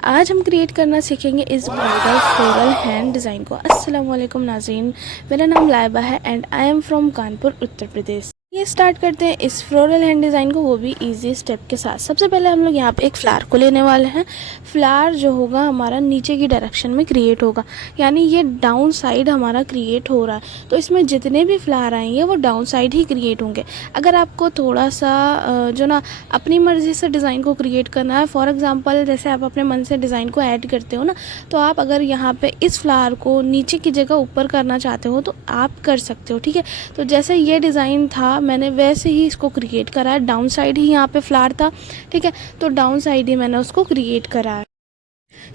आज हम क्रिएट करना सीखेंगे इस ब्राइडल फ्लोरल हैंड डिज़ाइन को। अस्सलाम वालेकुम नाज़रीन, मेरा नाम लाइबा है and I am from Kanpur Uttar Pradesh. ये स्टार्ट करते हैं इस फ्लोरल हैंड डिज़ाइन को, वो भी इजी स्टेप के साथ। सबसे पहले हम लोग यहाँ पे एक फ्लावर को लेने वाले हैं। फ्लावर जो होगा हमारा नीचे की डायरेक्शन में क्रिएट होगा, यानी ये डाउन साइड हमारा क्रिएट हो रहा है, तो इसमें जितने भी फ्लावर आएंगे वो डाउन साइड ही क्रिएट होंगे। अगर आपको थोड़ा सा जो ना अपनी मर्ज़ी से डिज़ाइन को क्रिएट करना है, फॉर एग्ज़ाम्पल जैसे आप अपने मन से डिज़ाइन को ऐड करते हो ना, तो आप अगर यहाँ पे इस फ्लावर को नीचे की जगह ऊपर करना चाहते हो तो आप कर सकते हो, ठीक है। तो जैसे ये डिज़ाइन था मैंने वैसे ही इसको क्रिएट करा है। डाउन साइड ही यहाँ पे फ्लावर था, ठीक है, तो डाउन साइड ही मैंने उसको क्रिएट करा है।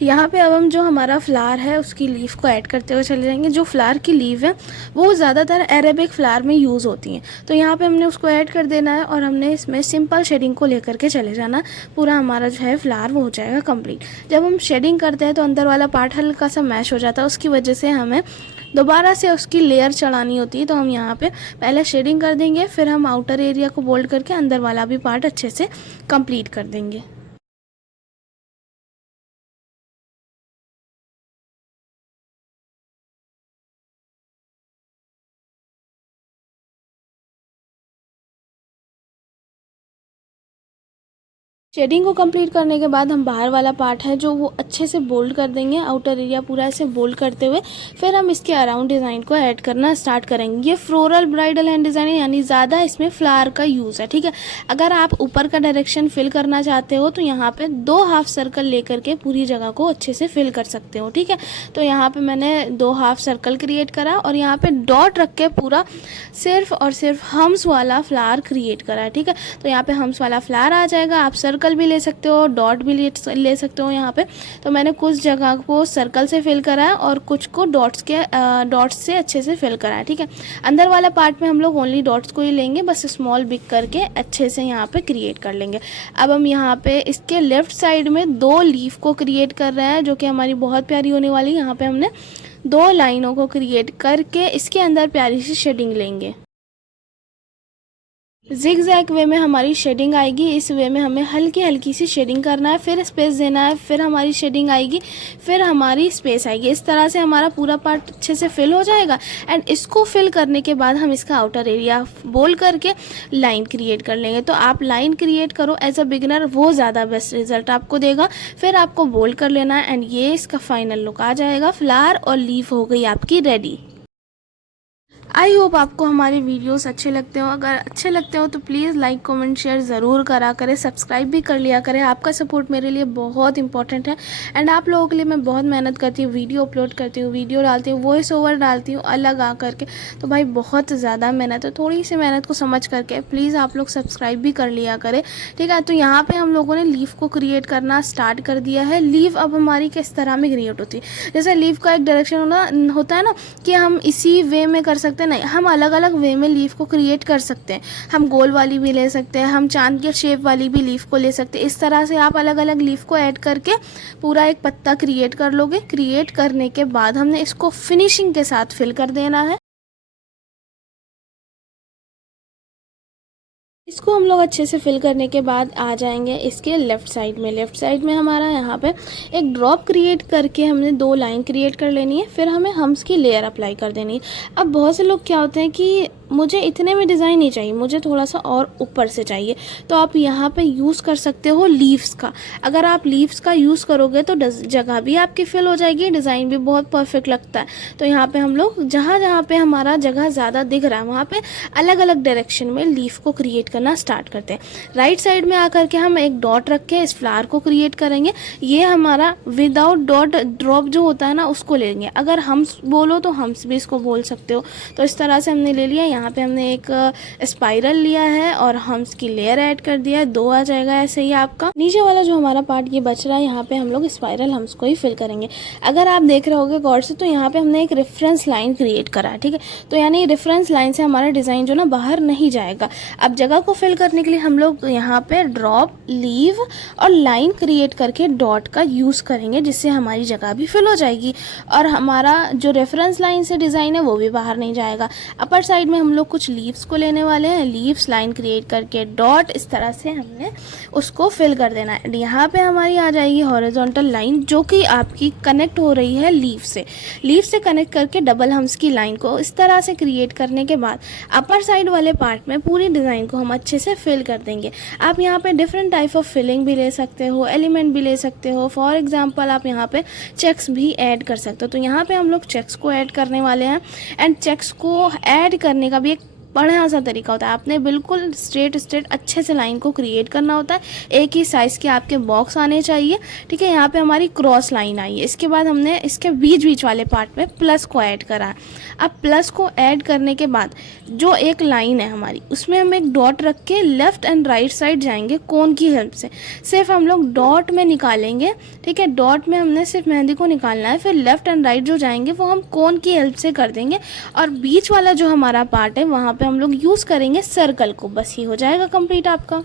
यहाँ पे अब हम जो हमारा फ्लावर है उसकी लीफ को ऐड करते हुए चले जाएंगे। जो फ्लावर की लीफ है वो ज़्यादातर अरेबिक फ्लावर में यूज़ होती हैं, तो यहाँ पे हमने उसको ऐड कर देना है और हमने इसमें सिंपल शेडिंग को लेकर के चले जाना। पूरा हमारा जो है फ्लावर वो हो जाएगा कंप्लीट। जब हम शेडिंग करते हैं तो अंदर वाला पार्ट हल्का सा मैश हो जाता है, उसकी वजह से हमें दोबारा से उसकी लेयर चढ़ानी होती है। तो हम यहाँ पे पहले शेडिंग कर देंगे, फिर हम आउटर एरिया को बोल्ड करके अंदर वाला भी पार्ट अच्छे से कंप्लीट कर देंगे। शेडिंग को कंप्लीट करने के बाद हम बाहर वाला पार्ट है जो वो अच्छे से बोल्ड कर देंगे, आउटर एरिया पूरा ऐसे बोल्ड करते हुए। फिर हम इसके अराउंड डिज़ाइन को ऐड करना स्टार्ट करेंगे। ये फ्लोरल ब्राइडल हैंड डिज़ाइन है, यानी ज़्यादा इसमें फ्लावर का यूज़ है, ठीक है। अगर आप ऊपर का डायरेक्शन फिल करना चाहते हो तो यहाँ पे 2 हाफ सर्कल लेकर के पूरी जगह को अच्छे से फिल कर सकते हो, ठीक है। तो यहाँ पे मैंने 2 हाफ सर्कल क्रिएट करा और यहाँ पे डॉट रख के पूरा सिर्फ और सिर्फ हम्स वाला फ्लावर क्रिएट करा है, ठीक है। तो यहाँ पे हम्स वाला फ्लावर आ जाएगा। आप सर्कल भी ले सकते हो, डॉट भी ले सकते हो यहाँ पे। तो मैंने कुछ जगह को सर्कल से फिल करा है और कुछ को डॉट्स से अच्छे से फिल करा है, ठीक है। अंदर वाला पार्ट में हम लोग ओनली डॉट्स को ही लेंगे, बस स्मॉल बिग करके अच्छे से यहाँ पे क्रिएट कर लेंगे। अब हम यहाँ पे इसके लेफ्ट साइड में 2 लीफ को क्रिएट कर रहे हैं जो कि हमारी बहुत प्यारी होने वाली है। यहाँ पे हमने 2 लाइनों को क्रिएट करके इसके अंदर प्यारी सी शेडिंग लेंगे। जिग जैग वे में हमारी शेडिंग आएगी, इस वे में हमें हल्की हल्की सी शेडिंग करना है, फिर स्पेस देना है, फिर हमारी शेडिंग आएगी, फिर हमारी स्पेस आएगी। इस तरह से हमारा पूरा पार्ट अच्छे से फिल हो जाएगा। एंड इसको फिल करने के बाद हम इसका आउटर एरिया बोल करके लाइन क्रिएट कर लेंगे। तो आप लाइन क्रिएट करो एज अ बिगिनर, वो ज़्यादा बेस्ट रिजल्ट आपको देगा। फिर आपको बोल्ड कर लेना है एंड ये इसका फाइनल लुक आ जाएगा। फ्लावर और लीफ हो गई आपकी रेडी। आई होप आपको हमारे वीडियोस अच्छे लगते हो। अगर अच्छे लगते हो तो प्लीज़ लाइक कमेंट शेयर ज़रूर करा करें, सब्सक्राइब भी कर लिया करें। आपका सपोर्ट मेरे लिए बहुत इंपॉर्टेंट है एंड आप लोगों के लिए मैं बहुत मेहनत करती हूँ, वीडियो अपलोड करती हूँ, वीडियो डालती हूँ, वॉइस ओवर डालती हूँ अलग आ करके। तो भाई बहुत ज़्यादा मेहनत है, थोड़ी सी मेहनत को समझ करके प्लीज़ आप लोग सब्सक्राइब भी कर लिया करें, ठीक है। तो यहाँ पर हम लोगों ने लीफ को क्रिएट करना स्टार्ट कर दिया है। लीफ अब हमारी किस तरह में क्रिएट होती है, जैसे लीफ का एक डायरेक्शन होता है ना कि हम इसी वे में कर सकते हैं, नहीं, हम अलग अलग वे में लीफ को क्रिएट कर सकते हैं। हम गोल वाली भी ले सकते हैं, हम चांद के शेप वाली भी लीफ को ले सकते हैं। इस तरह से आप अलग अलग लीफ को ऐड करके पूरा एक पत्ता क्रिएट कर लोगे। क्रिएट करने के बाद हमने इसको फिनिशिंग के साथ फिल कर देना है। इसको हम लोग अच्छे से फिल करने के बाद आ जाएंगे इसके लेफ़्ट साइड में। लेफ़्ट साइड में हमारा यहाँ पे एक ड्रॉप क्रिएट करके हमने 2 लाइन क्रिएट कर लेनी है, फिर हमें हम्स की लेयर अप्लाई कर देनी है। अब बहुत से लोग क्या होते हैं कि मुझे इतने में डिज़ाइन नहीं चाहिए, मुझे थोड़ा सा और ऊपर से चाहिए, तो आप यहाँ पे यूज़ कर सकते हो लीव्स का। अगर आप लीव्स का यूज़ करोगे तो जगह भी आपकी फिल हो जाएगी, डिज़ाइन भी बहुत परफेक्ट लगता है। तो यहाँ पे हम लोग जहाँ जहाँ पे हमारा जगह ज़्यादा दिख रहा है वहाँ पे अलग अलग डायरेक्शन में लीफ को क्रिएट करना स्टार्ट करते हैं। राइट साइड में आकर के हम एक डॉट रख के इस फ्लावर को क्रिएट करेंगे। ये हमारा विदाउट डॉट ड्रॉप जो होता है ना उसको लेंगे। अगर हम्स बोलो तो हम्स भी इसको बोल सकते हो। तो इस तरह से हमने ले लिया। यहाँ पे हमने एक स्पाइरल लिया है और हम्स की लेयर ऐड कर दिया है, 2 आ जाएगा ऐसे ही आपका। नीचे वाला जो हमारा पार्ट ये बच रहा है, यहाँ पे हम लोग स्पाइरल हम्स को ही फिल करेंगे। अगर आप देख रहे होगे गौर से तो यहाँ पे हमने एक रेफरेंस लाइन क्रिएट करा है, ठीक है। तो यानी रेफरेंस लाइन से हमारा डिज़ाइन जो ना बाहर नहीं जाएगा। अब जगह को फिल करने के लिए हम लोग यहाँ पे ड्रॉप, लीव और लाइन क्रिएट करके डॉट का यूज़ करेंगे, जिससे हमारी जगह भी फिल हो जाएगी और हमारा जो रेफरेंस लाइन से डिज़ाइन है वो भी बाहर नहीं जाएगा। अपर साइड में हम लोग कुछ लीव्स को लेने वाले हैं। लीव्स लाइन क्रिएट करके डॉट इस तरह से हमने उसको फिल कर देना है। यहाँ पे हमारी आ जाएगी हॉरिजॉन्टल लाइन जो कि आपकी कनेक्ट हो रही है लीव से कनेक्ट करके डबल हम्स की लाइन को इस तरह से क्रिएट करने के बाद अपर साइड वाले पार्ट में पूरी डिज़ाइन को हम अच्छे से फिल कर देंगे। आप यहाँ पे डिफरेंट टाइप ऑफ फिलिंग भी ले सकते हो, एलिमेंट भी ले सकते हो। फॉर एग्जांपल आप यहाँ पे चेक्स भी ऐड कर सकते हो। तो यहाँ पे हम लोग चेक्स को ऐड करने वाले हैं एंड चेक्स को ऐड करने का भी एक बढ़िया सा तरीका होता है। आपने बिल्कुल स्ट्रेट अच्छे से लाइन को क्रिएट करना होता है। एक ही साइज़ के आपके बॉक्स आने चाहिए, ठीक है। यहाँ पे हमारी क्रॉस लाइन आई है। इसके बाद हमने इसके बीच वाले पार्ट में प्लस को ऐड करा है। अब प्लस को ऐड करने के बाद जो एक लाइन है हमारी, उसमें हम एक डॉट रख के लेफ़्ट एंड राइट साइड जाएंगे कोन की हेल्प से। सिर्फ हम लोग डॉट में निकालेंगे, ठीक है। डॉट में हमने सिर्फ मेहंदी को निकालना है, फिर लेफ़्ट एंड राइट जो जाएंगे वो हम कोन की हेल्प से कर देंगे। और बीच वाला जो हमारा पार्ट है वहाँ हम लोग यूज़ करेंगे सर्कल को। बस ये हो जाएगा कंप्लीट आपका।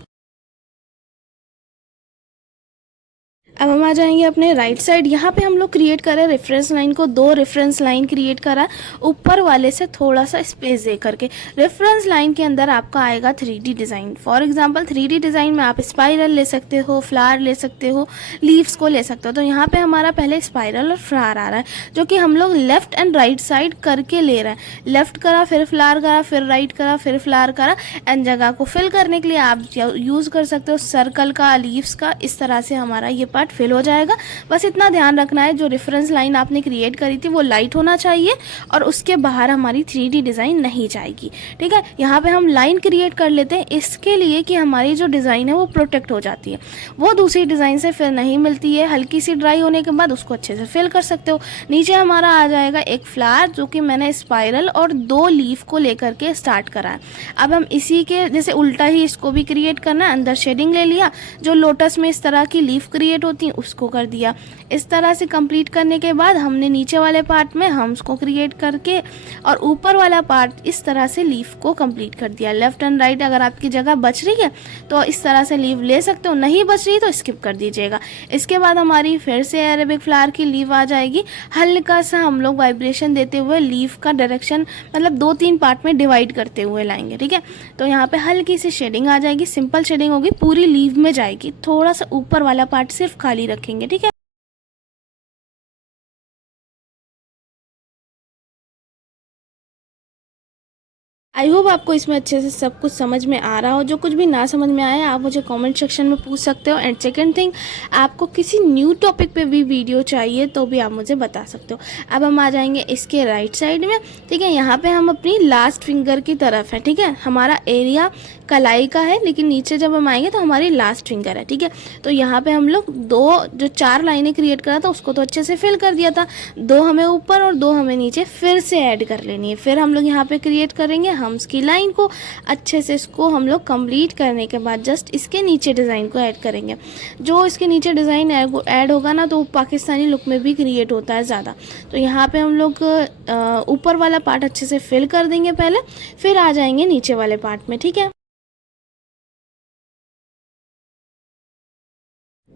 अब हम आ जाएंगे अपने राइट साइड। यहाँ पे हम लोग क्रिएट करें रेफरेंस लाइन को, 2 रेफरेंस लाइन क्रिएट करा ऊपर वाले से थोड़ा सा स्पेस दे करके। रेफरेंस लाइन के अंदर आपका आएगा 3D design. For example 3D design में आप स्पाइरल ले सकते हो, फ्लावर ले सकते हो, लीव्स को ले सकते हो। तो यहाँ पे हमारा पहले स्पाइरल और फ्लावर आ रहा है जो कि हम लोग लेफ़्ट एंड राइट साइड करके ले रहे हैं। लेफ़्ट करा, फिर फ्लावर करा, फिर राइट करा, फिर फ्लावर करा। एंड जगह को फिल करने के लिए आप यूज़ कर सकते हो सर्कल का, लीव्स का। इस तरह से हमारा ये पार्ट फिल हो जाएगा। बस इतना ध्यान रखना है, जो रेफरेंस लाइन आपने क्रिएट करी थी वो लाइट होना चाहिए और उसके बाहर हमारी 3D डिज़ाइन नहीं जाएगी, ठीक है। यहाँ पे हम लाइन क्रिएट कर लेते हैं इसके लिए कि हमारी जो डिज़ाइन है वो प्रोटेक्ट हो जाती है, वो दूसरी डिज़ाइन से फिर नहीं मिलती है। हल्की सी ड्राई होने के बाद उसको अच्छे से फिल कर सकते हो। नीचे हमारा आ जाएगा एक फ्लावर जो कि मैंने स्पाइरल और 2 लीफ को लेकर के स्टार्ट करा है। अब हम इसी के जैसे उल्टा ही इसको भी क्रिएट करना है। अंदर शेडिंग ले लिया, जो लोटस में इस तरह की लीफ क्रिएट होती है उसको कर दिया। इस तरह से कंप्लीट करने के बाद हमने नीचे वाले पार्ट में हम्स को क्रिएट करके और ऊपर वाला पार्ट इस तरह से लीफ को कंप्लीट कर दिया। लेफ्ट एंड राइट अगर आपकी जगह बच रही है तो इस तरह से लीव ले सकते हो, नहीं बच रही तो स्किप कर दीजिएगा। इसके बाद हमारी फिर से अरेबिक फ्लावर की लीव आ जाएगी। हल्का सा हम लोग वाइब्रेशन देते हुए लीव का डायरेक्शन मतलब 2-3 पार्ट में डिवाइड करते हुए लाएंगे, ठीक है। तो यहाँ पे हल्की सी शेडिंग आ जाएगी, सिंपल शेडिंग होगी, पूरी लीव में जाएगी। थोड़ा सा ऊपर वाला पार्ट सिर्फ खाली रखेंगे, ठीक है। आई होप आपको इसमें अच्छे से सब कुछ समझ में आ रहा हो। जो कुछ भी ना समझ में आया आप मुझे कमेंट सेक्शन में पूछ सकते हो। एंड सेकंड थिंग, आपको किसी न्यू टॉपिक पे भी वीडियो चाहिए तो भी आप मुझे बता सकते हो। अब हम आ जाएंगे इसके राइट साइड में, ठीक है। यहाँ पे हम अपनी लास्ट फिंगर की तरफ है, ठीक है। हमारा एरिया कलाई का है लेकिन नीचे जब हम आएंगे तो हमारी लास्ट फिंगर है, ठीक है। तो यहाँ पे हम लोग जो 4 लाइनें क्रिएट करा था उसको तो अच्छे से फिल कर दिया था। 2 हमें ऊपर और 2 हमें नीचे फिर से ऐड कर लेनी है। फिर हम लोग यहाँ पे क्रिएट करेंगे हम्स की लाइन को अच्छे से। इसको हम लोग कंप्लीट करने के बाद जस्ट इसके नीचे डिज़ाइन को ऐड करेंगे। जो इसके नीचे डिज़ाइन ऐड होगा ना तो पाकिस्तानी लुक में भी क्रिएट होता है ज़्यादा। तो यहाँ पे हम लोग ऊपर वाला पार्ट अच्छे से फिल कर देंगे पहले, फिर आ जाएंगे नीचे वाले पार्ट में, ठीक है।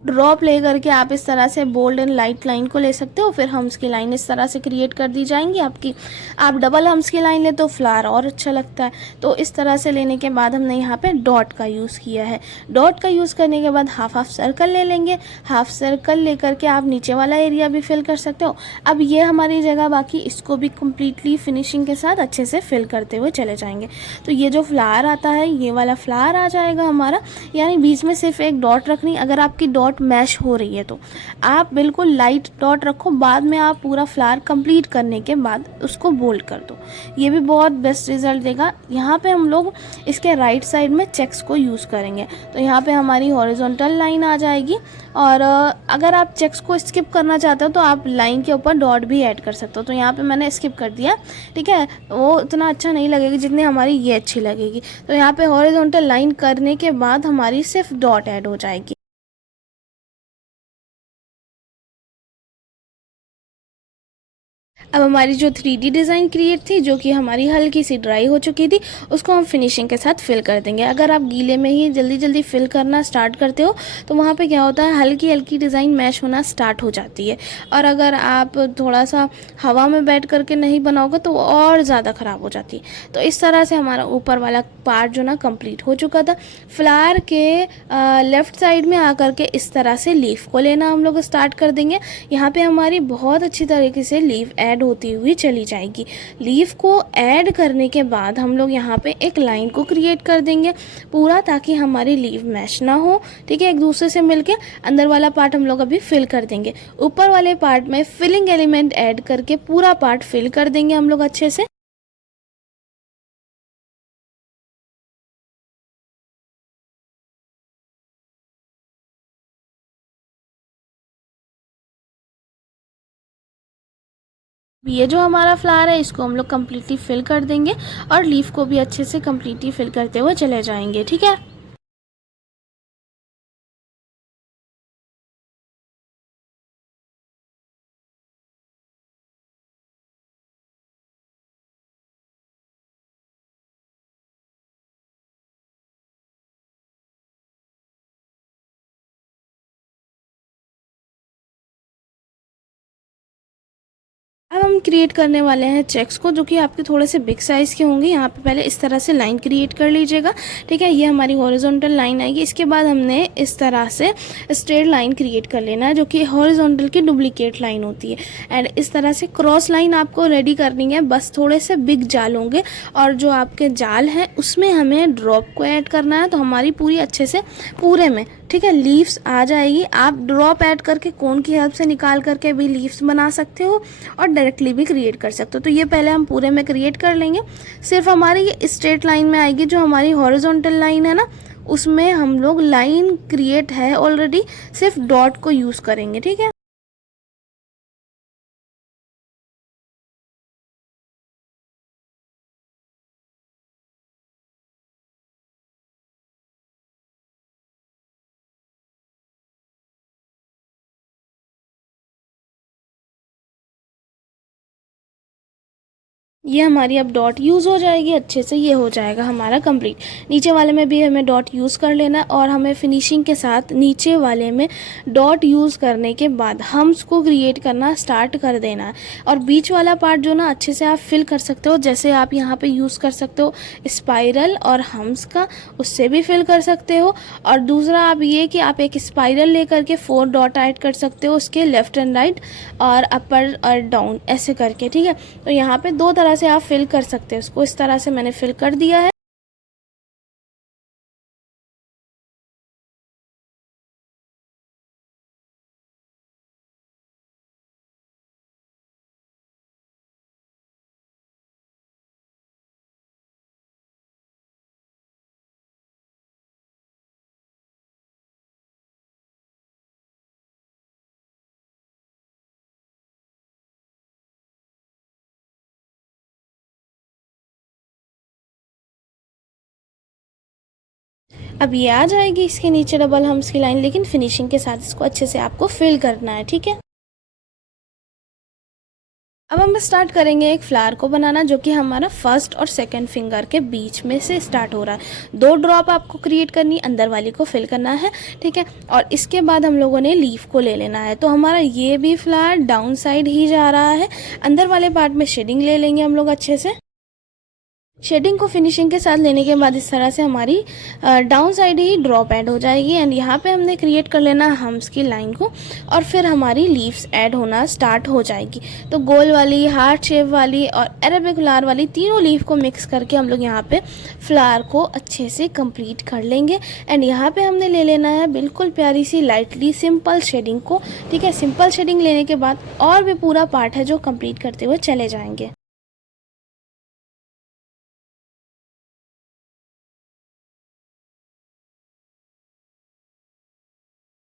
ड्रॉप ले करके आप इस तरह से बोल्ड एंड लाइट लाइन को ले सकते हो। फिर हम्स की लाइन इस तरह से क्रिएट कर दी जाएंगी आपकी। आप डबल हम्स की लाइन ले तो फ्लावर और अच्छा लगता है। तो इस तरह से लेने के बाद हमने यहाँ पे डॉट का यूज़ किया है। डॉट का यूज़ करने के बाद हाफ सर्कल ले लेंगे। हाफ सर्कल ले करके आप नीचे वाला एरिया भी फिल कर सकते हो। अब ये हमारी जगह बाकी, इसको भी कम्प्लीटली फिनिशिंग के साथ अच्छे से फिल करते हुए चले जाएंगे। तो ये जो फ्लावर आता है ये वाला फ्लावर आ जाएगा हमारा, यानी बीच में सिर्फ एक डॉट रखनी। अगर आपकी डॉट मैश हो रही है तो आप बिल्कुल लाइट डॉट रखो, बाद में आप पूरा फ्लावर कंप्लीट करने के बाद उसको बोल्ड कर दो। ये भी बहुत बेस्ट रिजल्ट देगा। यहाँ पे हम लोग इसके राइट साइड में चेक्स को यूज़ करेंगे। तो यहाँ पे हमारी हॉरिजॉन्टल लाइन आ जाएगी और अगर आप चेक्स को स्किप करना चाहते हो तो आप लाइन के ऊपर डॉट भी ऐड कर सकते हो। तो यहाँ पे मैंने स्किप कर दिया, ठीक है। वो इतना अच्छा नहीं लगेगी जितनी हमारी ये अच्छी लगेगी। तो यहाँ पे हॉरिजॉन्टल लाइन करने के बाद हमारी सिर्फ डॉट ऐड हो जाएगी। अब हमारी जो 3D डिज़ाइन क्रिएट थी, जो कि हमारी हल्की सी ड्राई हो चुकी थी, उसको हम फिनिशिंग के साथ फिल कर देंगे। अगर आप गीले में ही जल्दी जल्दी फिल करना स्टार्ट करते हो तो वहाँ पे क्या होता है, हल्की हल्की डिज़ाइन मैश होना स्टार्ट हो जाती है, और अगर आप थोड़ा सा हवा में बैठ करके नहीं बनाओगे तो और ज़्यादा ख़राब हो जाती है। तो इस तरह से हमारा ऊपर वाला पार्ट जो ना कंप्लीट हो चुका था। फ्लावर के लेफ़्ट साइड में आकर के इस तरह से लीफ को लेना हम लोग स्टार्ट कर देंगे। यहाँ पे हमारी बहुत अच्छी तरीके से लीफ ऐड होती हुई चली जाएगी। लीफ को ऐड करने के बाद हम लोग यहाँ पे एक लाइन को क्रिएट कर देंगे पूरा, ताकि हमारी लीफ मैश ना हो, ठीक है, एक दूसरे से मिलके। अंदर वाला पार्ट हम लोग अभी फिल कर देंगे। ऊपर वाले पार्ट में फिलिंग एलिमेंट ऐड करके पूरा पार्ट फिल कर देंगे हम लोग अच्छे से। ये जो हमारा फ्लावर है इसको हम लोग कम्प्लीटली फिल कर देंगे, और लीफ को भी अच्छे से कम्प्लीटली फिल करते हुए चले जाएंगे, ठीक है। अब हम क्रिएट करने वाले हैं चेक्स को, जो कि आपके थोड़े से बिग साइज़ के होंगे। यहाँ पे पहले इस तरह से लाइन क्रिएट कर लीजिएगा, ठीक है। ये हमारी हॉरिजॉन्टल लाइन आएगी। इसके बाद हमने इस तरह से स्ट्रेट लाइन क्रिएट कर लेना है, जो कि हॉरिजॉन्टल की डुप्लीकेट लाइन होती है। एंड इस तरह से क्रॉस लाइन आपको रेडी करनी है। बस थोड़े से बिग जाल होंगे, और जो आपके जाल हैं उसमें हमें ड्रॉप को ऐड करना है, तो हमारी पूरी अच्छे से पूरे में, ठीक है, लीव्स आ जाएगी। आप ड्रॉप ऐड करके कोन की हेल्प से निकाल करके भी लीव्स बना सकते हो, और डायरेक्टली भी क्रिएट कर सकते हो। तो ये पहले हम पूरे में क्रिएट कर लेंगे। सिर्फ हमारी ये स्ट्रेट लाइन में आएगी, जो हमारी हॉरिजॉन्टल लाइन है ना, उसमें हम लोग लाइन क्रिएट है ऑलरेडी, सिर्फ डॉट को यूज़ करेंगे, ठीक है। ये हमारी अब डॉट यूज़ हो जाएगी अच्छे से। ये हो जाएगा हमारा कंप्लीट। नीचे वाले में भी हमें डॉट यूज़ कर लेना है, और हमें फिनिशिंग के साथ नीचे वाले में डॉट यूज़ करने के बाद हम्स को क्रिएट करना स्टार्ट कर देना है। और बीच वाला पार्ट जो ना अच्छे से आप फिल कर सकते हो, जैसे आप यहाँ पे यूज़ कर सकते हो स्पाइरल और हम्स का, उससे भी फिल कर सकते हो। और दूसरा आप ये कि आप एक स्पाइरल लेकर के 4 डॉट ऐड कर सकते हो उसके लेफ़्ट एंड राइट, और अपर और डाउन ऐसे करके, ठीक है। तो यहाँ पे दो तरह से आप फिल कर सकते हैं उसको। इस तरह से मैंने फिल कर दिया है। अब ये आ जाएगी इसके नीचे डबल हम्स की लाइन, लेकिन फिनिशिंग के साथ इसको अच्छे से आपको फिल करना है, ठीक है। अब हम स्टार्ट करेंगे एक फ्लावर को बनाना, जो कि हमारा फर्स्ट और सेकंड फिंगर के बीच में से स्टार्ट हो रहा है। 2 ड्रॉप आपको क्रिएट करनी, अंदर वाली को फिल करना है, ठीक है। और इसके बाद हम लोगों ने लीफ को ले लेना है। तो हमारा ये भी फ्लावर डाउन साइड ही जा रहा है। अंदर वाले पार्ट में शेडिंग ले लेंगे हम लोग अच्छे से। शेडिंग को फिनिशिंग के साथ लेने के बाद इस तरह से हमारी डाउन साइड ही ड्रॉप ऐड हो जाएगी। एंड यहाँ पे हमने क्रिएट कर लेना हम्स की लाइन को, और फिर हमारी लीव्स ऐड होना स्टार्ट हो जाएगी। तो गोल वाली, हार्ट शेप वाली और अरेबिक फ्लावर वाली तीनों लीफ को मिक्स करके हम लोग यहाँ पे फ्लावर को अच्छे से कंप्लीट कर लेंगे। एंड यहाँ पे हमने ले लेना है बिल्कुल प्यारी सी लाइटली सिंपल शेडिंग को, ठीक है। सिंपल शेडिंग लेने के बाद और भी पूरा पार्ट है जो कंप्लीट करते हुए चले जाएंगे।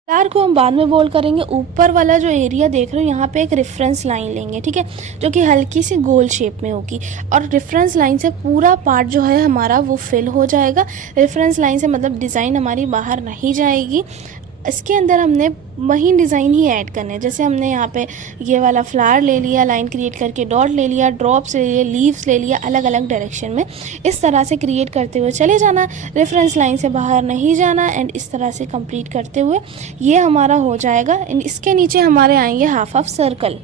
फ्लावर को हम बाद में बोल्ड करेंगे। ऊपर वाला जो एरिया देख रहे हो, यहाँ पे एक रेफरेंस लाइन लेंगे, ठीक है, जो कि हल्की सी गोल शेप में होगी। और रेफरेंस लाइन से पूरा पार्ट जो है हमारा वो फिल हो जाएगा। रेफरेंस लाइन से मतलब डिज़ाइन हमारी बाहर नहीं जाएगी। इसके अंदर हमने महीन डिज़ाइन ही ऐड करने हैं। जैसे हमने यहाँ पे ये वाला फ्लावर ले लिया, लाइन क्रिएट करके डॉट ले लिया, ड्रॉप्स ले लिए, लीव्स ले लिया, अलग अलग डायरेक्शन में इस तरह से क्रिएट करते हुए चले जाना, रेफरेंस लाइन से बाहर नहीं जाना एंड इस तरह से कंप्लीट करते हुए ये हमारा हो जाएगा। इसके नीचे हमारे आएंगे हाफ ऑफ सर्कल।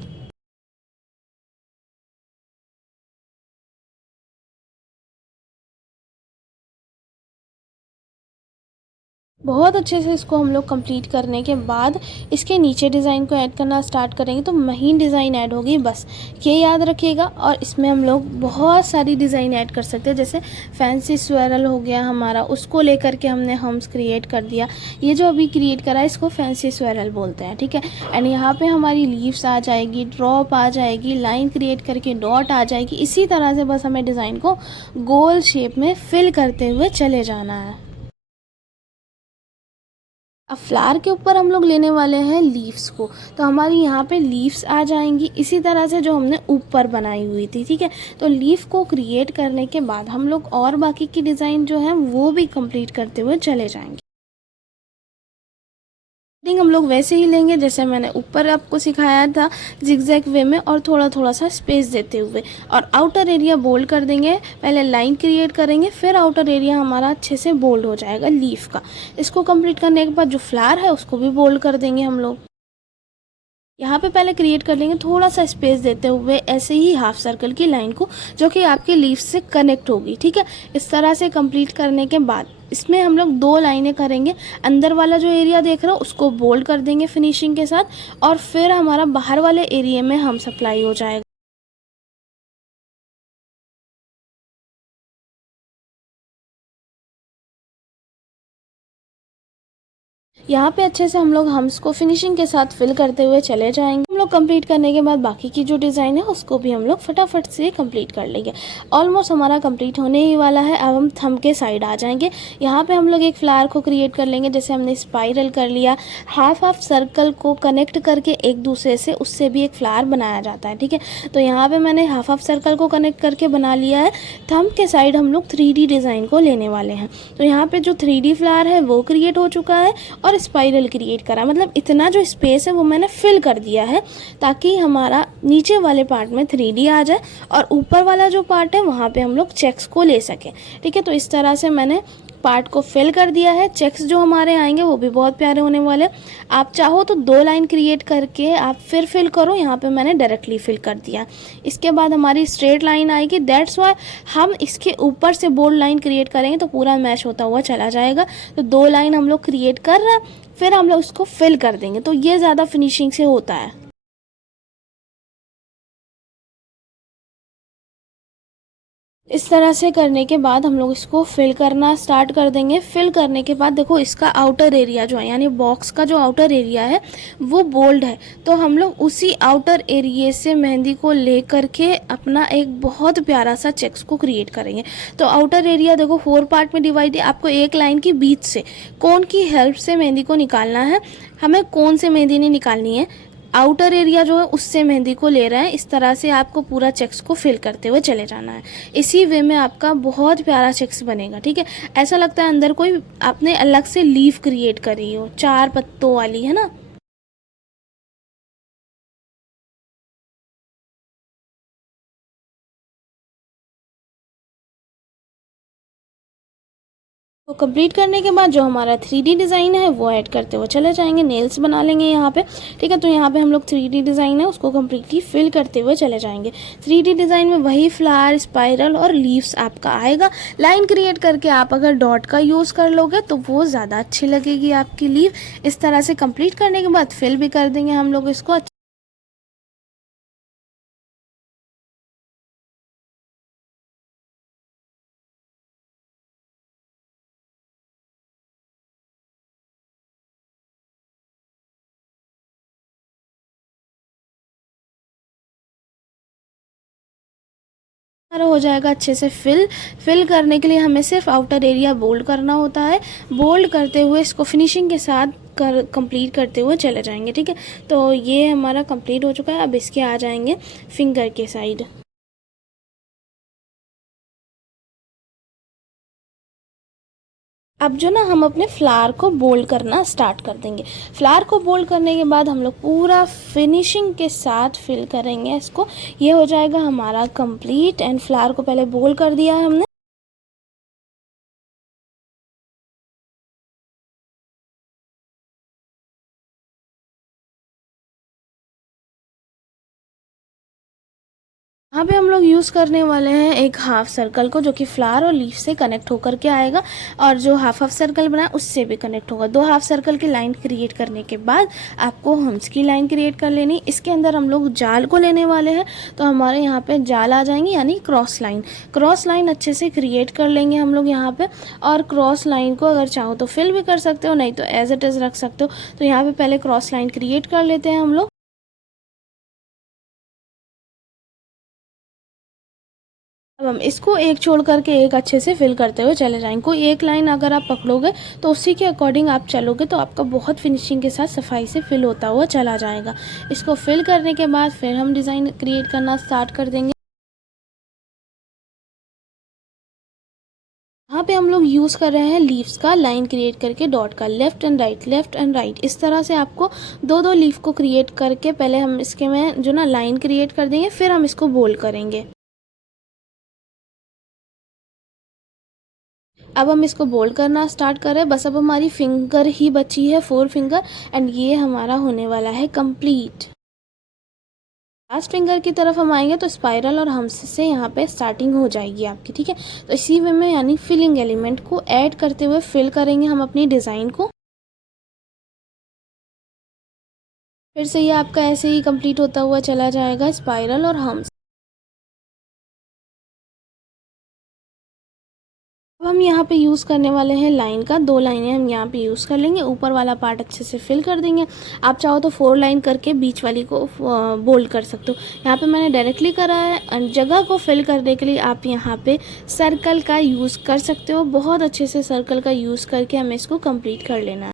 बहुत अच्छे से इसको हम लोग कंप्लीट करने के बाद इसके नीचे डिज़ाइन को ऐड करना स्टार्ट करेंगे तो महीन डिज़ाइन ऐड होगी, बस ये याद रखिएगा। और इसमें हम लोग बहुत सारी डिज़ाइन ऐड कर सकते हैं, जैसे फैंसी स्वेरल हो गया हमारा, उसको लेकर के हमने हम्स क्रिएट कर दिया। ये जो अभी क्रिएट करा है इसको फैंसी स्वेरल बोलते हैं, ठीक है। एंड यहाँ पे हमारी लीव्स आ जाएगी, ड्रॉप आ जाएगी, लाइन क्रिएट करके डॉट आ जाएगी। इसी तरह से बस हमें डिज़ाइन को गोल शेप में फिल करते हुए चले जाना है। अब फ्लावर के ऊपर हम लोग लेने वाले हैं लीव्स को, तो हमारी यहाँ पे लीव्स आ जाएंगी इसी तरह से जो हमने ऊपर बनाई हुई थी, ठीक है। तो लीफ को क्रिएट करने के बाद हम लोग और बाकी की डिज़ाइन जो है वो भी कंप्लीट करते हुए चले जाएंगे। हम लोग वैसे ही लेंगे जैसे मैंने ऊपर आपको सिखाया था, जिगजैग वे में और थोड़ा थोड़ा सा स्पेस देते हुए, और आउटर एरिया बोल्ड कर देंगे। पहले लाइन क्रिएट करेंगे, फिर आउटर एरिया हमारा अच्छे से बोल्ड हो जाएगा लीफ का। इसको कंप्लीट करने के बाद जो फ्लावर है उसको भी बोल्ड कर देंगे हम लोग। यहाँ पे पहले क्रिएट कर लेंगे थोड़ा सा स्पेस देते हुए ऐसे ही हाफ सर्कल की लाइन को, जो कि आपके लीफ से कनेक्ट होगी, ठीक है। इस तरह से कंप्लीट करने के बाद इसमें हम लोग 2 लाइनें करेंगे। अंदर वाला जो एरिया देख रहे हो उसको बोल्ड कर देंगे फिनिशिंग के साथ, और फिर हमारा बाहर वाले एरिया में हम सप्लाई हो जाएगा। यहाँ पे अच्छे से हम लोग हम्स को फिनिशिंग के साथ फिल करते हुए चले जाएंगे। हम लोग कंप्लीट करने के बाद बाकी की जो डिज़ाइन है उसको भी हम लोग फटाफट से कंप्लीट कर लेंगे। ऑलमोस्ट हमारा कंप्लीट होने ही वाला है। अब हम थंब के साइड आ जाएंगे। यहाँ पे हम लोग एक फ्लावर को क्रिएट कर लेंगे, जैसे हमने स्पाइरल कर लिया। हाफ ऑफ सर्कल को कनेक्ट करके एक दूसरे से उससे भी एक फ्लावर बनाया जाता है, ठीक है। तो यहाँ पे मैंने हाफ ऑफ सर्कल को कनेक्ट करके बना लिया है। थंब के साइड हम लोग 3D डिज़ाइन को लेने वाले हैं। तो यहाँ पे जो 3D फ्लावर है वो क्रिएट हो चुका है और स्पाइरल क्रिएट करा, मतलब इतना जो स्पेस है वो मैंने फिल कर दिया है ताकि हमारा नीचे वाले पार्ट में 3D आ जाए और ऊपर वाला जो पार्ट है वहाँ पे हम लोग चेक्स को ले सकें, ठीक है। तो इस तरह से मैंने पार्ट को फिल कर दिया है। चेक्स जो हमारे आएंगे वो भी बहुत प्यारे होने वाले। आप चाहो तो 2 लाइन क्रिएट करके आप फिर फिल करो, यहाँ पे मैंने डायरेक्टली फिल कर दिया। इसके बाद हमारी स्ट्रेट लाइन आएगी, दैट्स वाई हम इसके ऊपर से बोल्ड लाइन क्रिएट करेंगे तो पूरा मैच होता हुआ चला जाएगा। तो 2 लाइन हम लोग क्रिएट कर रहे हैं, फिर हम लोग उसको फिल कर देंगे, तो ये ज़्यादा फिनिशिंग से होता है। इस तरह से करने के बाद हम लोग इसको फिल करना स्टार्ट कर देंगे। फिल करने के बाद देखो इसका आउटर एरिया जो है, यानी बॉक्स का जो आउटर एरिया है वो बोल्ड है, तो हम लोग उसी आउटर एरिया से मेहंदी को ले करके अपना एक बहुत प्यारा सा चेक्स को क्रिएट करेंगे। तो आउटर एरिया देखो 4 पार्ट में डिवाइड है। आपको एक लाइन की बीच से कोन की हेल्प से मेहंदी को निकालना है। हमें कोन से मेहंदी नहीं निकालनी है, आउटर एरिया जो है उससे मेहंदी को ले रहे हैं। इस तरह से आपको पूरा चेक्स को फिल करते हुए चले जाना है। इसी वे में आपका बहुत प्यारा चेक्स बनेगा, ठीक है। ऐसा लगता है अंदर कोई आपने अलग से लीफ क्रिएट करी हो, 4 पत्तों वाली, है ना। तो कंप्लीट करने के बाद जो हमारा 3D डिज़ाइन है वो ऐड करते हुए चले जाएंगे। नेल्स बना लेंगे यहाँ पे, ठीक है। तो यहाँ पे हम लोग 3D डिज़ाइन है उसको कम्प्लीटली फिल करते हुए चले जाएंगे। 3D डिज़ाइन में वही फ्लावर, स्पाइरल और लीव्स आपका आएगा। लाइन क्रिएट करके आप अगर डॉट का यूज़ कर लोगे तो वो ज़्यादा अच्छी लगेगी आपकी लीव। इस तरह से कंप्लीट करने के बाद फिल भी कर देंगे हम लोग इसको। हमारा हो जाएगा अच्छे से फिल करने के लिए हमें सिर्फ आउटर एरिया बोल्ड करना होता है। बोल्ड करते हुए इसको फिनिशिंग के साथ कंप्लीट करते हुए चले जाएंगे, ठीक है। तो ये हमारा कंप्लीट हो चुका है। अब इसके आ जाएंगे फिंगर के साइड। अब जो ना हम अपने फ्लावर को बोल्ड करना स्टार्ट कर देंगे। फ्लावर को बोल्ड करने के बाद हम लोग पूरा फिनिशिंग के साथ फिल करेंगे इसको। ये हो जाएगा हमारा कंप्लीट। एंड फ्लावर को पहले बोल्ड कर दिया है हमने। यहाँ पे हम लोग यूज़ करने वाले हैं एक हाफ सर्कल को, जो कि फ्लावर और लीफ से कनेक्ट होकर के आएगा, और जो हाफ सर्कल बना उससे भी कनेक्ट होगा। दो हाफ सर्कल की लाइन क्रिएट करने के बाद आपको हम्स की लाइन क्रिएट कर लेनी। इसके अंदर हम लोग जाल को लेने वाले हैं, तो हमारे यहाँ पे जाल आ जाएंगे, यानी क्रॉस लाइन। क्रॉस लाइन अच्छे से क्रिएट कर लेंगे हम लोग यहाँ पे। और क्रॉस लाइन को अगर चाहो तो फिल भी कर सकते हो, नहीं तो एज इट इज़ रख सकते हो। तो यहाँ पे पहले क्रॉस लाइन क्रिएट कर लेते हैं हम लोग। अब हम इसको एक छोड़ करके एक अच्छे से फिल करते हुए चले जाएंगे। कोई एक लाइन अगर आप पकड़ोगे तो उसी के अकॉर्डिंग आप चलोगे तो आपका बहुत फिनिशिंग के साथ सफाई से फिल होता हुआ चला जाएगा। इसको फिल करने के बाद फिर हम डिज़ाइन क्रिएट करना स्टार्ट कर देंगे। यहाँ पे हम लोग यूज़ कर रहे हैं लीव्स का लाइन क्रिएट करके डॉट का, left and right, left and right. इस तरह से आपको दो दो लीफ को क्रिएट करके पहले हम इसके में जो ना लाइन क्रिएट कर देंगे, फिर हम इसको बोल्ड करेंगे। अब हम इसको बोल्ड करना स्टार्ट कर रहे हैं। बस अब हमारी फिंगर ही बची है, 4 फिंगर, एंड ये हमारा होने वाला है कंप्लीट। लास्ट फिंगर की तरफ हम आएंगे तो स्पाइरल और हम्स से यहाँ पे स्टार्टिंग हो जाएगी आपकी, ठीक है। तो इसी वे में यानी फिलिंग एलिमेंट को ऐड करते हुए फिल करेंगे हम अपनी डिज़ाइन को। फिर से ये आपका ऐसे ही कंप्लीट होता हुआ चला जाएगा, स्पाइरल और हम्स। अब हम यहाँ पे यूज़ करने वाले हैं लाइन का। 2 लाइनें हम यहाँ पे यूज़ कर लेंगे। ऊपर वाला पार्ट अच्छे से फिल कर देंगे। आप चाहो तो 4 लाइन करके बीच वाली को बोल्ड कर सकते हो। यहाँ पे मैंने डायरेक्टली करा है। जगह को फिल करने के लिए आप यहाँ पे सर्कल का यूज़ कर सकते हो। बहुत अच्छे से सर्कल का यूज़ करके हमें इसको कंप्लीट कर लेना है।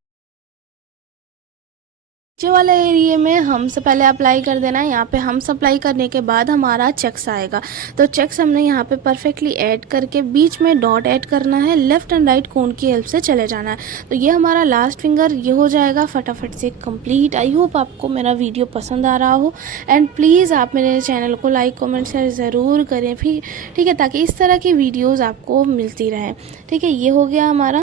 नीचे वाले एरिया में हम से पहले अप्लाई कर देना है। यहाँ पे हम अप्लाई करने के बाद हमारा चेक्स आएगा। तो चेक्स हमने यहाँ पे परफेक्टली ऐड करके बीच में डॉट ऐड करना है। लेफ्ट एंड राइट कोन की हेल्प से चले जाना है। तो ये हमारा लास्ट फिंगर ये हो जाएगा फटाफट से कंप्लीट। आई होप आपको मेरा वीडियो पसंद आ रहा हो। एंड प्लीज़ आप मेरे चैनल को लाइक कमेंट शेयर ज़रूर करें फिर, ठीक है, ताकि इस तरह की वीडियोज़ आपको मिलती रहे, ठीक है। ये हो गया हमारा।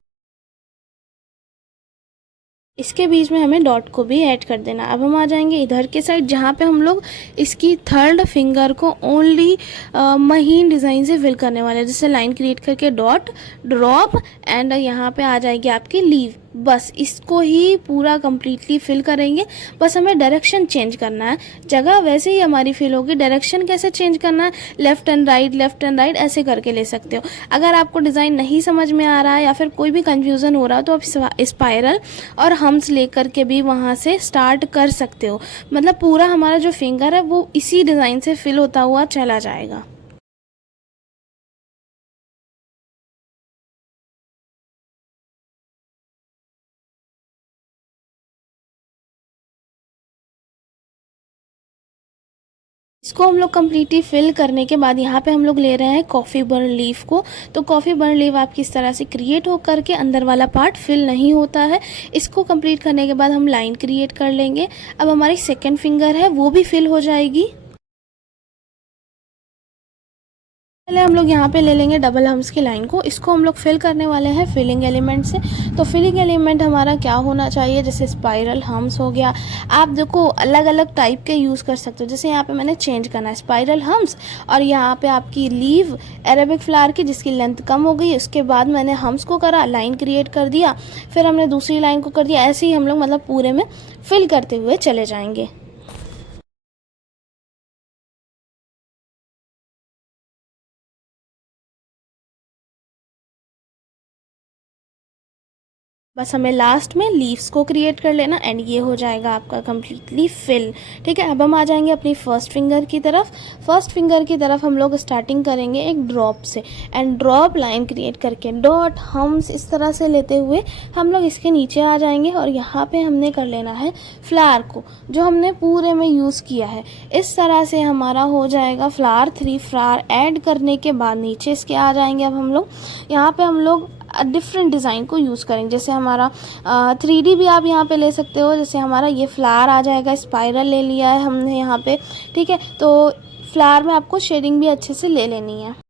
इसके बीच में हमें डॉट को भी ऐड कर देना। अब हम आ जाएंगे इधर के साइड, जहाँ पे हम लोग इसकी थर्ड फिंगर को ओनली महीन डिज़ाइन से फिल करने वाले हैं। जैसे लाइन क्रिएट करके डॉट, ड्रॉप, एंड यहाँ पे आ जाएगी आपकी लीव। बस इसको ही पूरा कंप्लीटली फिल करेंगे। बस हमें डायरेक्शन चेंज करना है। जगह वैसे ही हमारी फिल होगी। डायरेक्शन कैसे चेंज करना है, left and right, left and right ऐसे करके ले सकते हो। अगर आपको डिज़ाइन नहीं समझ में आ रहा है या फिर कोई भी कन्फ्यूज़न हो रहा है तो आप स्पाइरल और हम्स लेकर के भी वहाँ से स्टार्ट कर सकते हो। मतलब पूरा हमारा जो फिंगर है वो इसी डिज़ाइन से फिल होता हुआ चला जाएगा। इसको हम लोग कम्प्लीटली फिल करने के बाद यहाँ पे हम लोग ले रहे हैं कॉफ़ी बर्न लीफ को। तो कॉफ़ी बर्न लीफ आपकी इस तरह से क्रिएट हो करके अंदर वाला पार्ट फिल नहीं होता है। इसको कंप्लीट करने के बाद हम लाइन क्रिएट कर लेंगे। अब हमारी सेकंड फिंगर है वो भी फिल हो जाएगी। पहले हम लोग यहाँ पे ले लेंगे डबल हम्स की लाइन को। इसको हम लोग फिल करने वाले हैं फिलिंग एलिमेंट से। तो फिलिंग एलिमेंट हमारा क्या होना चाहिए, जैसे स्पाइरल हम्स हो गया। आप देखो अलग अलग टाइप के यूज़ कर सकते हो। जैसे यहाँ पे मैंने चेंज करना है स्पाइरल हम्स, और यहाँ पे आपकी लीव अरेबिक फ्लावर की जिसकी लेंथ कम हो गई। उसके बाद मैंने हम्स को करा, लाइन क्रिएट कर दिया, फिर हमने दूसरी लाइन को कर दिया। ऐसे ही हम लोग मतलब पूरे में फिल करते हुए चले जाएंगे। बस हमें लास्ट में लीव्स को क्रिएट कर लेना एंड ये हो जाएगा आपका कम्प्लीटली फिल, ठीक है। अब हम आ जाएंगे अपनी फर्स्ट फिंगर की तरफ। फर्स्ट फिंगर की तरफ हम लोग स्टार्टिंग करेंगे एक ड्रॉप से, एंड ड्रॉप लाइन क्रिएट करके डॉट हम्स इस तरह से लेते हुए हम लोग इसके नीचे आ जाएंगे। और यहाँ पे हमने कर लेना है फ्लावर को, जो हमने पूरे में यूज़ किया है। इस तरह से हमारा हो जाएगा फ्लावर। 3 फ्लावर ऐड करने के बाद नीचे इसके आ जाएंगे। अब हम लोग यहाँ पे हम लोग डिफरेंट डिज़ाइन को यूज़ करेंगे। जैसे हमारा 3D भी आप यहाँ पे ले सकते हो। जैसे हमारा ये फ्लावर आ जाएगा, स्पाइरल ले लिया है हमने यहाँ पे, ठीक है। तो फ्लावर में आपको शेडिंग भी अच्छे से ले लेनी है।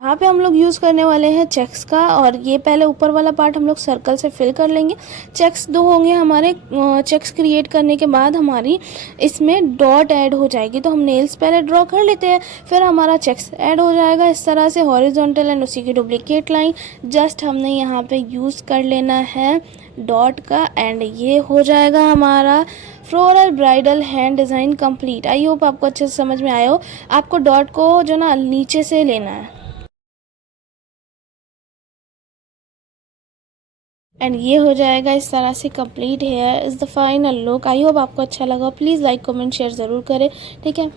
यहाँ पे हम लोग यूज़ करने वाले हैं चेक्स का, और ये पहले ऊपर वाला पार्ट हम लोग सर्कल से फिल कर लेंगे। चेक्स दो होंगे हमारे। चेक्स क्रिएट करने के बाद हमारी इसमें डॉट ऐड हो जाएगी, तो हम नेल्स पहले ड्रॉ कर लेते हैं, फिर हमारा चेक्स ऐड हो जाएगा इस तरह से हॉरिजॉन्टल, एंड उसी की डुप्लीकेट लाइन जस्ट हमने यहाँ पे यूज़ कर लेना है डॉट का, एंड ये हो जाएगा हमारा floral bridal hand design complete. I hope आपको अच्छे से समझ में आया हो। आपको डॉट को जो ना नीचे से लेना है, एंड ये हो जाएगा इस तरह से complete. Here is the final look. I hope आपको अच्छा लगा। प्लीज़ लाइक कमेंट शेयर ज़रूर करें, ठीक है।